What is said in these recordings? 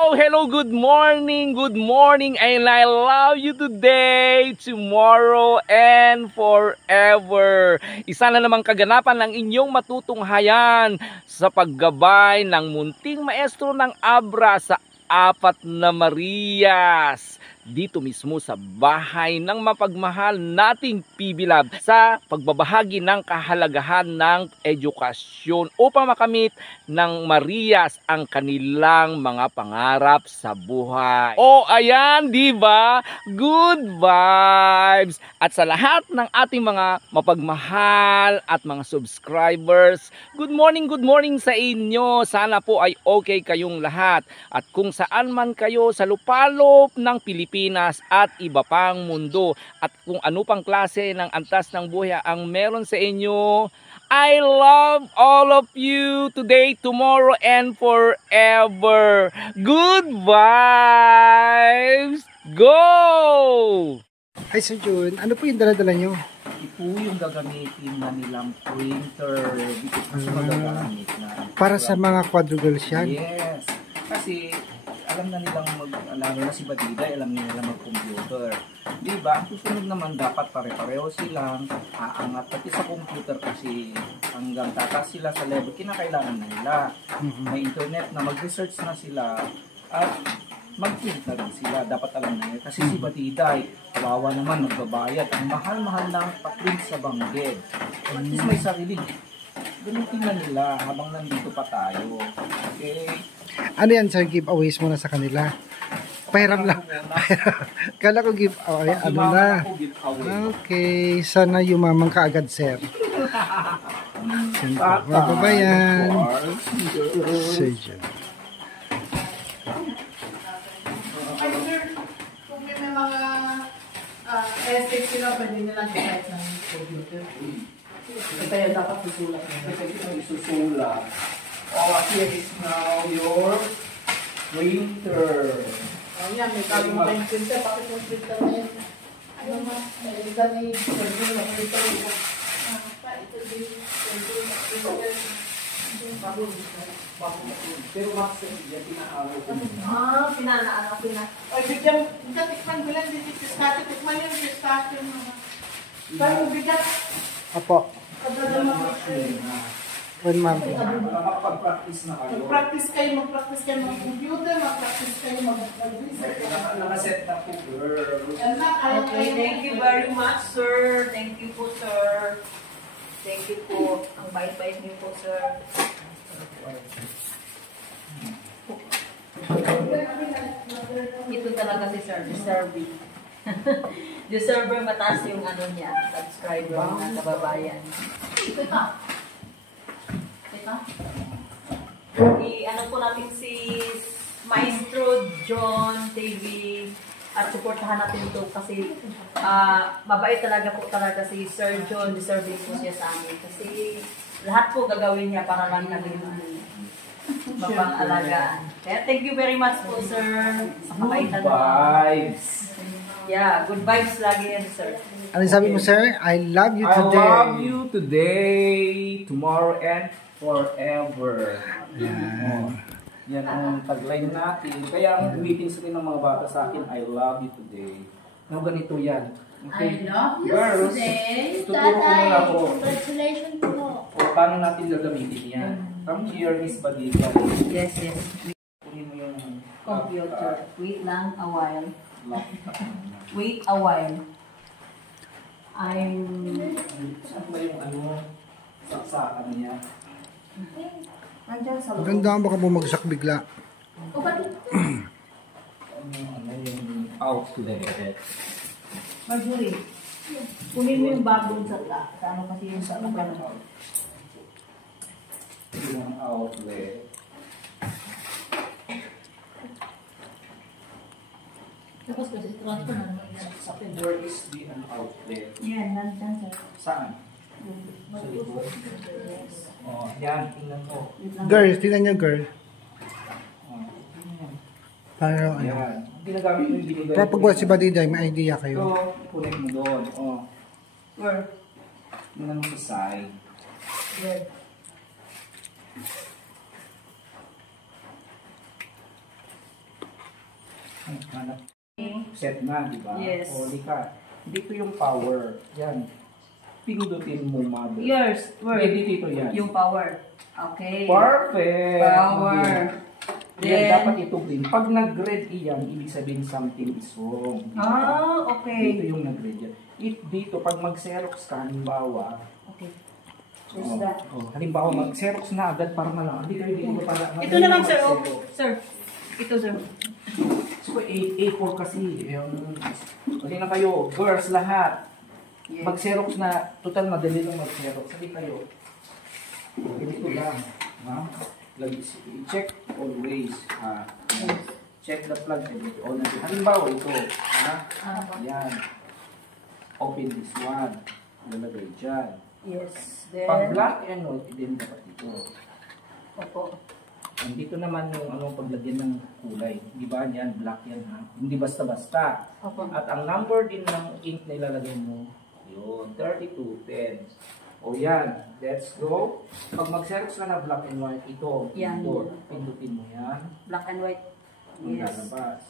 Oh, hello, good morning, and I love you today, tomorrow, and forever. Isa na namang kaganapan ng inyong matutunghayan sa paggabay ng munting maestro ng Abra sa Apat na Marias. Dito mismo sa bahay ng mapagmahal nating PB Lab sa pagbabahagi ng kahalagahan ng edukasyon upang makamit ng Marias ang kanilang mga pangarap sa buhay. Oh, ayan, di ba? Good vibes! At sa lahat ng ating mga mapagmahal at mga subscribers, good morning sa inyo. Sana po ay okay kayong lahat. At kung saan man kayo sa lupalop ng Pilipinas at iba pang mundo, at kung ano pang klase ng antas ng buhay ang meron sa inyo, I love all of you today, tomorrow, and forever. Good vibes! Go! Hi Sir Jun, ano po yung dala-dala nyo? Ito yung gagamitin na nilang printer. Dito kasi magagamit na. Para sa mga quadrigirls yan? Yes. Kasi alam na nilang lalo na si Badiday, alam nila mag-computer. Diba? Ang susunod naman dapat pare-pareho silang aangat. Pati sa computer kasi hanggang tataas sila sa level, kinakailangan na nila. May internet na mag-research na sila at mag-print na rin sila. Dapat alam na nila. Kasi si Badiday, kawawa naman magbabayad. Ang mahal-mahal ng pa-print sa bangged. At least may sarili. Gamitin na nila habang nandito pa tayo. Okay? Ano yan sir, giveaways mo na sa kanila? Pahiram lang. Kala ko giveaway, ano na? Okay, sana yumamang ka agad sir. Mababayan. Sir Jun. Kung may mga essay sila, pwede nila kahit ng computer. Kaya dapat susulat nila. Isusulat. Oh, here is now your printer. Oh, yan, may bagong tayong printer. Bakit yung printer na yan? Ano ma? May iligan ni printer na printer. Ito din, printer na printer. Pero Max, yan pinaaraw ko. Pinanaaraw ko na. Ay, bigyan, tikman ko lang din yung pistachio. Tikman yung pistachio. Parang bigat. Apo. Well, ma'am. Makapag-practice na kayo. Mag-practice kayo mag-computer, mag-practice kayo mag-research. Nakaset na po, girl. Okay, thank you very much, sir. Thank you po, sir. Thank you po. Ang bait-bait niyo po, sir. Ito talaga si sir, deserving. Deserver mataas yung ano niya, subscriber ng kababayan. Ito. I-ano po natin si Maestro John TV at supportahan natin ito kasi mabait talaga si Sir John, deserving po siya sa amin kasi lahat po gagawin niya para lang naging mapang-alagaan. Kaya thank you very much po, sir, sa kabaitan mo. Vibes. Yeah, good vibes lagi yan, sir. Ano sabi mo sir? I love you today. I love you today, tomorrow, and forever. Yan. Yan ang tagline natin. Kaya ang meetings rin ng mga bata sa akin, I love you today. No, ganito yan. Okay. I love you Girls, today. tuturo ko muna ako. Congratulations po. O, paano natin gagamitin yan? Come here, Miss Badita. Yes. Kunin mo yung Computer. Wait lang a while. laptop. Wait a while. Saan ba yung ano? Saksakan niya? Nandiyan sa loob. Ganda baka bumagsak bigla. Ano yung outlet? Marjorie, kunin mo yung bagong sa ano kasi yung sa ano. Yung outlet. Tapos kasi transfer na naman yan sa pin. Where is the outlet? Yan, nandiyan sa. Saan? Sa likod? Oh, yan. Tingnan mo. Girl, tingnan nyo girl. Oh, tingnan. Para ano. Yan. Ginagamit mo yung binigay. Para pag wala si Badiday, may idea kayo. Ito, connect mo doon. Oh. Where? Tingnan mo sa side. Where? Hanap. Set na, di ba? Yes. O, ka. Dito yung power. Yan. Pindutin mo, mother. Yours. Word. Dito yan. Yung power. Okay. Perfect! Power. Yan, Then- dapat ito green. Pag nag-red iyan, ibig sabihin something is wrong. Di ba? Dito Okay. yung nag-red yan. Dito, pag mag-xerox ka, halimbawa, Okay. Where's that? halimbawa, mag-xerox na agad para malang. Dito para. Ito naman, sir. Oh. Sir. Ito, sir. So, A4 kasi. Hindi na kayo, girls lahat. Yes. Mag-xerox na, total madali lang mag-xerox. Sabi kayo, ganito lang. Ha? I-check always. Check the plug and it all. Halimbawa ito. Ha? Yan. Open this one. Lalagay dyan. Yes. Pag Then, black and white, din dapat ito. opo. Dito naman yung paglagyan ng kulay. Di ba? Yan, black yan ha. Hindi basta-basta. Opo. At ang number din ng ink na ilalagay mo, yun, 3210. O yan, let's go. Pag mag-xerox ka na black and white, ito, Yan. ito, pindutin mo yan. Black and white. Ang Yes. lalabas.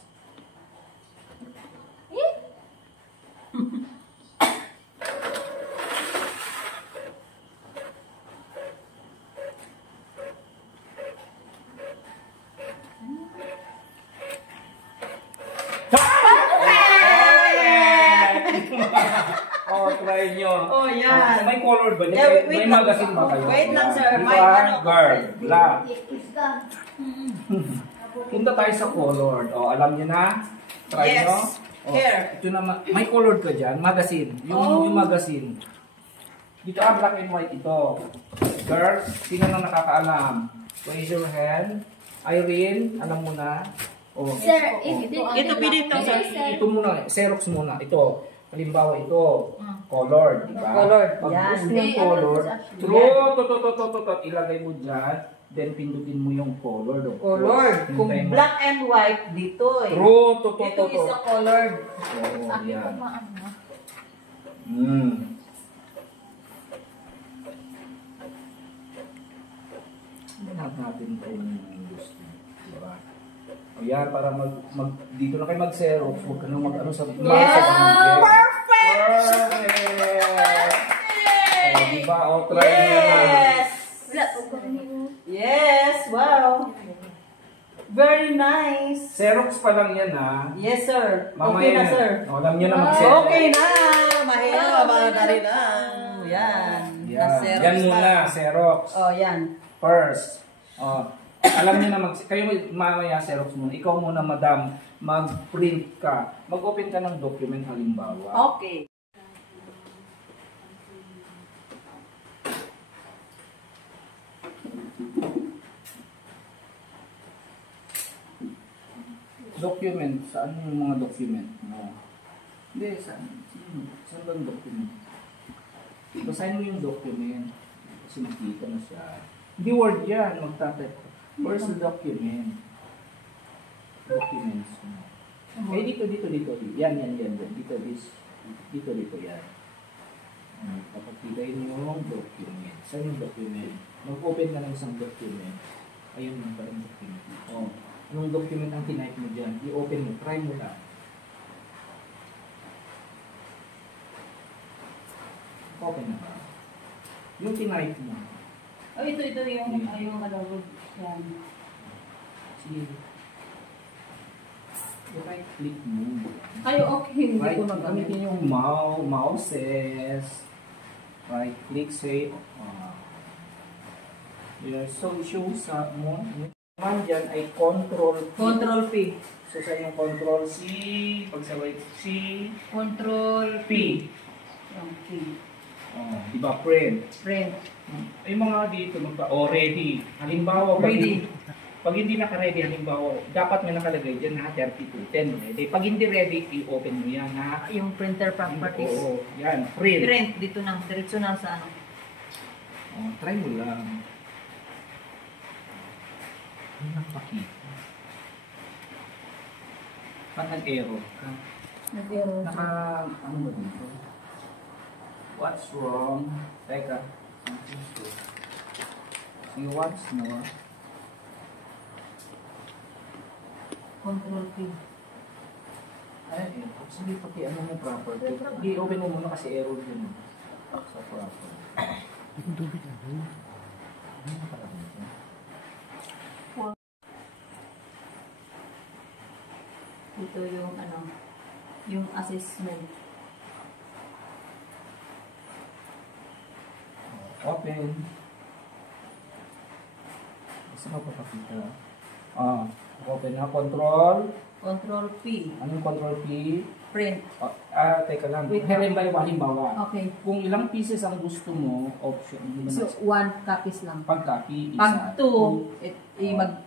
Oh, try nyo. Oh, yan. May color ba? Yeah, May wait lang. magazine ba kayo? Wait lang, sir. Di May ba? ano. Guard, black. Punta tayo sa colored. O, alam niyo na? Try Yes. nyo? O, Here. ito na, may colored ka dyan. Magazine. Yung magazine. Dito black and white ito. Girls, sino na nakakaalam? Raise your hand. Irene, alam mo na? O, Sir, Ito, pinito, sir. ito muna, Xerox muna. Ito. Halimbawa ito, colored, di ba? Colored, Pag yan. gusto yung colored, ilagay mo dyan, then pindutin mo yung colored. of course. Colored. Kung Hintay mo. black and white, dito eh. True, Ito is a colored. Oo, yan. maano. Lahat natin ito yung gusto. Diba? O yan, para dito na kayo mag-xerox, huwag ka nang mag-ano sa Yes! Perfect! Perfect! O, diba? O, try nyo yan. Yes! Yes! Wow! Very nice! Xerox pa lang yan, ha? Yes, sir. Okay Mamaya na, sir. O, alam nyo na mag-xerox. Okay na! Mahina, madali lang. Yan. Yan. Na-xerox Yan na. muna, Xerox. Oh, yan. First. Alam niyo na kayo mamaya Xerox muna. Ikaw muna, madam, mag-print ka. Mag-open ka ng document halimbawa. Okay. Document, saan yung mga document mo? Hindi, saan ba yung document? Basahin mo yung document. Kasi nakita na siya. Hindi word yan, magtatype. Where's the document? Documents mo. Eh, dito. Yan. Dito, yan. Kapagpitayin mo yung document. Saan yung document? Mag-open ka ng isang document. Ayun yung parang document. Oh. Yung document ang tinype mo dyan, i-open mo, try mo lang. Open na ba? Yung tinype mo. Oh, ito yung ano. Yan. Sige. Right click mo. Kayo okay, hindi Right, ko nagamit. gamitin yung mouses. Right click, say, so show sa mo. Naman dyan ay control P. Control P. So sa yung control C, pagsabay C, Control P. Yung P. Diba, print. Print. Ay mga dito, ready. Halimbawa, Ready. Pag hindi naka-ready, halimbawa, dapat may nakalagay dyan na 3210 ready. Pag hindi ready, i-open mo yan ha. Yung printer properties. Oo, yan, print. Print. Dito na. Diretso na sa ano. Try mo lang. Ano nakapakita? Pag nag-error ka, ano ba dito? What's wrong? Teka. See what's more? Control P. Ay, sige, pati ano mo proper. Hindi, open mo muna kasi error yun. Sa proper. Yung tubig ano? Ito yung ano, yung assessment. Open. Gusto mo papakita? Open na. Control. Control P. Anong control P? Print. Teka lang. Wait. Halimbawa. Okay. Kung ilang pieces ang gusto mo, option. Hindi mo So, na 1 copies lang. pag-copy. Pag 2,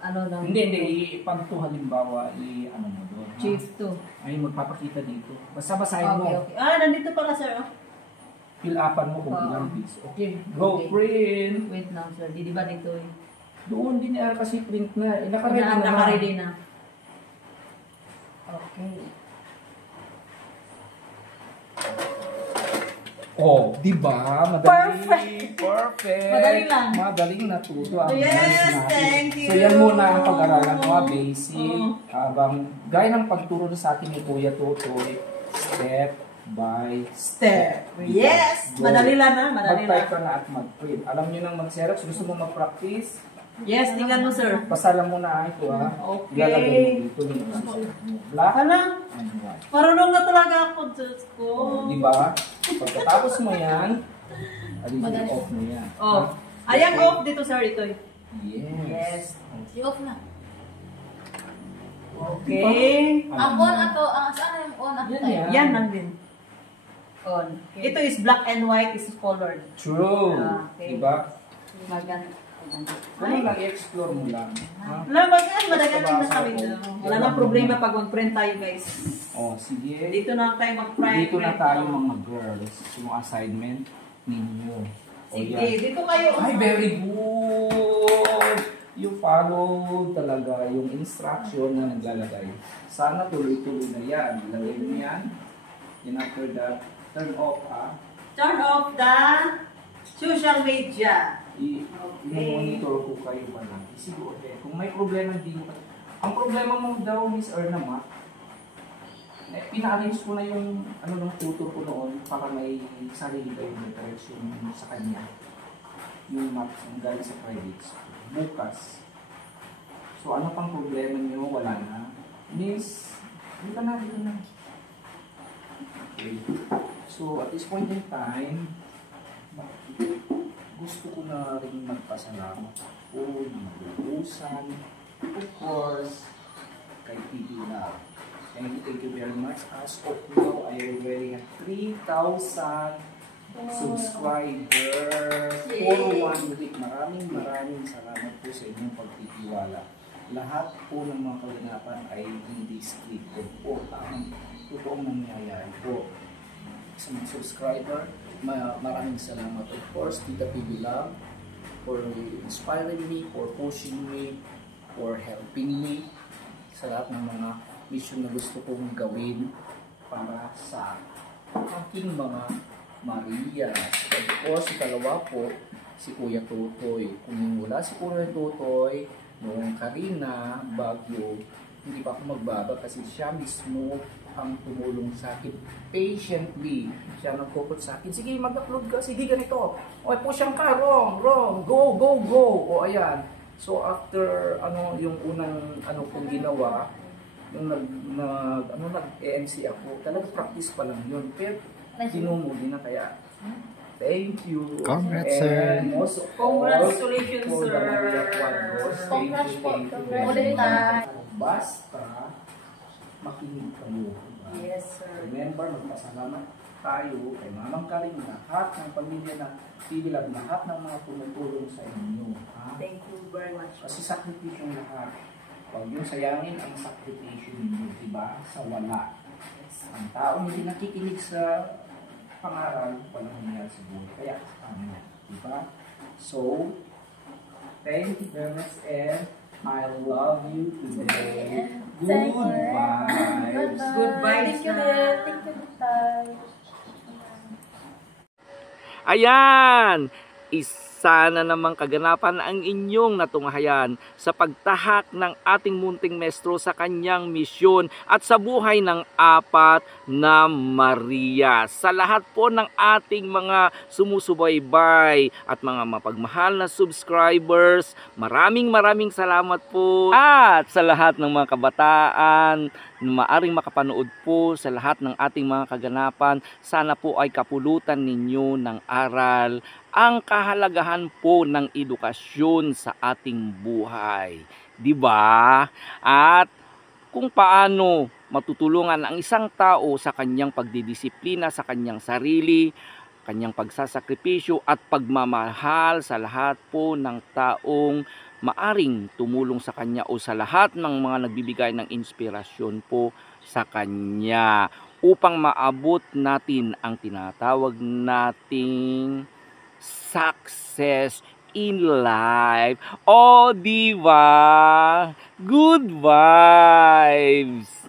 ano lang. Hindi. Pag 2 halimbawa, ano mo doon. ha? Chief 2. Ay, magpapakita dito. Basta basahin mo. Okay. Nandito pala sir. Oh. Fill upan mo kung Oo. ilang piece. Okay. Go Okay. print. Wait lang sir. Di ba dito eh? Doon din kasi print na. Naka-ready na. Naka-ready na. Okay. Oh, di ba? Madali. Perfect. Madali lang. Madaling natuto ang Yes, dance natin. thank you. So yan muna ang pag-aralan mo, basic. Oo. Habang gaya ng pagturo sa atin ni Kuya Totoy, step by Step. Diba? Yes. Go. Madali lang na. Madali Mag-type lang. ka na at mag-print. Alam nyo nang mag-xerox, gusto mo mag-practice? Yes, tingnan mo sir. Basta lang muna ito ha. Okay. Ilalagay mo dito yung susunod mo. Black Hala, and white. marunong na talaga ako, Diyos ko. Di ba? Pagkatapos mo yan, alisin off mo yan. Oh. Ha? Ayan off dito sir, ito. Yes. I-off na. Okay. Ang on ato, saan yung on ato Yan, tayo? yan. Yan lang din. On. Ito is black and white, is colored. True. Okay. Diba? Maganda. Ano lang, i-explore mo lang. Ha? Wala, madagal na kami. Wala nang problema pag mag-print tayo, guys. Oh, sige. Dito na tayo mag-print. Dito na tayo mga girls. Yung assignment ninyo. O Sige, yan. dito kayo. Ay, very good! You follow talaga yung instruction na naglalagay. Sana tuloy-tuloy na yan. Ilagay mo yan. Then after that, turn off ha. Turn off the social media. I-monitor ko kayo palagi. Siguro, kung may problema, hindi mo. Ang problema mo daw, Miss Erna, pina-arrange ko na yung ng tutor ko noon para may sarili kayong direction sa kanya. Yung maps ang galing sa credits. Bukas. So, ano pang problema niyo? Wala na. Miss, dito na. Okay. So, at this point in time, gusto ko na rin magpasalamat po, mag-uusan, of course, kay TV Love. Thank you very much. As of now, I already have 3,000 subscribers for 1 week. Maraming salamat po sa inyong pagtitiwala. Lahat po ng mga kaganapan ay hindi scripted po. Totoong nangyayari po. Sa mga subscriber, maraming salamat. Of course, Tita PB Love for inspiring me, for pushing me, for helping me sa lahat ng mga mission na gusto kong gawin para sa aking mga Marias. Of course, ikalawa po, si Kuya Totoy. Kung wala si Kuya Totoy, noong Karina, Baguio, hindi pa ako magbaba kasi siya mismo ang tumulong sa akin patiently. Siya nagkukot sa akin, sige mag-upload ka, sige ganito. O pushang ka, wrong, go. O ayan. So after yung unang kong ginawa, yung nag-EMC ako, talaga practice pa lang yun. Pero tinumuli na kaya. Thank you. Congrats, sir. And most of Congratulations, all, for the sir. Maria Cuadros. Congrats po. Thank you very Congrats. much. Basta makinig kayo. Yes, sir. Remember, magpasalamat tayo kay Mamang Karing, lahat ng pamilya ng Pibilag, lahat ng mga tumutulong sa inyo. Ha? Thank you very much. Kasi sakripisyo lahat. Huwag yung sayangin ang sakripisyo ninyo, diba? Sa wala. Ang taong hindi nakikinig sa pangaral, walang nangyari sa buhay. Kaya, ano, diba? So, thank you very much and I love you today. Thank you. Goodbye. Goodbye, Thank you, sir. Thank you, Tay. Ayan! sana naman kaganapan ang inyong natunghayan sa pagtahak ng ating munting maestro sa kanyang misyon at sa buhay ng apat na Maria. Sa lahat po ng ating mga sumusubaybay at mga mapagmahal na subscribers, maraming salamat po. At sa lahat ng mga kabataan na maaring makapanood po sa lahat ng ating mga kaganapan, sana po ay kapulutan ninyo ng aral ang kahalagahan po ng edukasyon sa ating buhay. 'Di ba? At kung paano matutulungan ang isang tao sa kanyang pagdidisiplina sa kanyang sarili, kanyang pagsasakripisyo at pagmamahal sa lahat po ng taong maaring tumulong sa kanya o sa lahat ng mga nagbibigay ng inspirasyon po sa kanya upang maabot natin ang tinatawag nating success in life. O, diba? Good vibes!